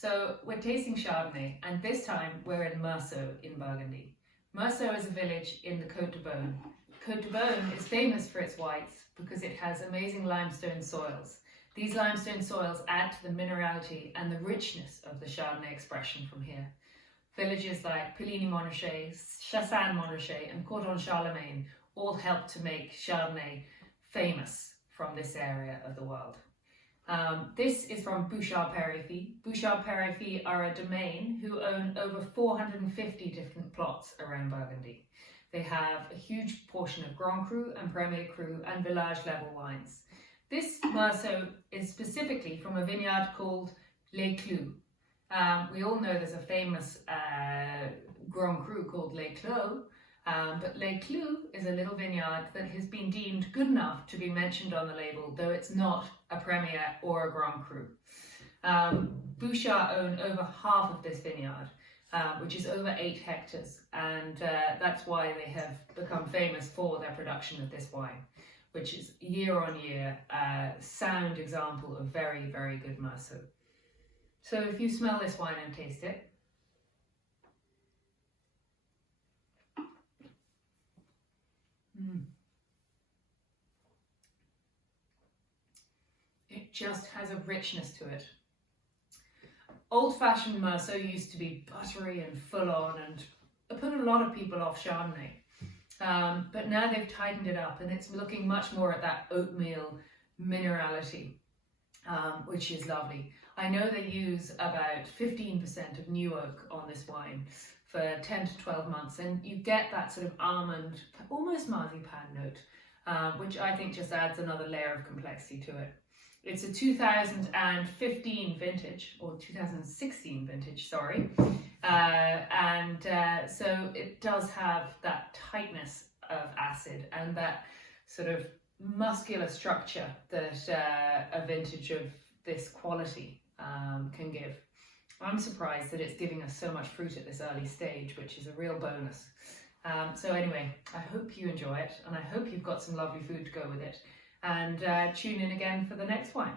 So we're tasting Chardonnay, and this time we're in Meursault in Burgundy. Meursault is a village in the Côte de Beaune. Côte de Beaune is famous for its whites because it has amazing limestone soils. These limestone soils add to the minerality and the richness of the Chardonnay expression from here. Villages like Puligny-Montrachet, Chassagne-Montrachet and Cordon-Charlemagne all help to make Chardonnay famous from this area of the world. This is from Bouchard Pere. Bouchard Pere are a domain who own over 450 different plots around Burgundy. They have a huge portion of Grand Cru and Premier Cru and village level wines. This Meursault is specifically from a vineyard called Les Clous. We all know there's a famous Grand Cru called Les Clos, but Les Clous is a little vineyard that has been deemed good enough to be mentioned on the label, though it's not a Premier or a Grand Cru. Bouchard own over half of this vineyard, which is over 8 hectares, and that's why they have become famous for their production of this wine, which is year on year a sound example of very, very good Meursault. So if you smell this wine and taste it, it just has a richness to it. Old-fashioned Meursault used to be buttery and full-on and put a lot of people off Chardonnay. But now they've tightened it up and it's looking much more at that oatmeal minerality, which is lovely. I know they use about 15% of new oak on this wine for 10 to 12 months, and you get that sort of almond, almost marzipan note, which I think just adds another layer of complexity to it. It's a 2015 vintage, or 2016 vintage, sorry, so it does have that tightness of acid and that sort of muscular structure that a vintage of this quality can give. I'm surprised that it's giving us so much fruit at this early stage, which is a real bonus. So anyway, I hope you enjoy it, and I hope you've got some lovely food to go with it. And tune in again for the next wine.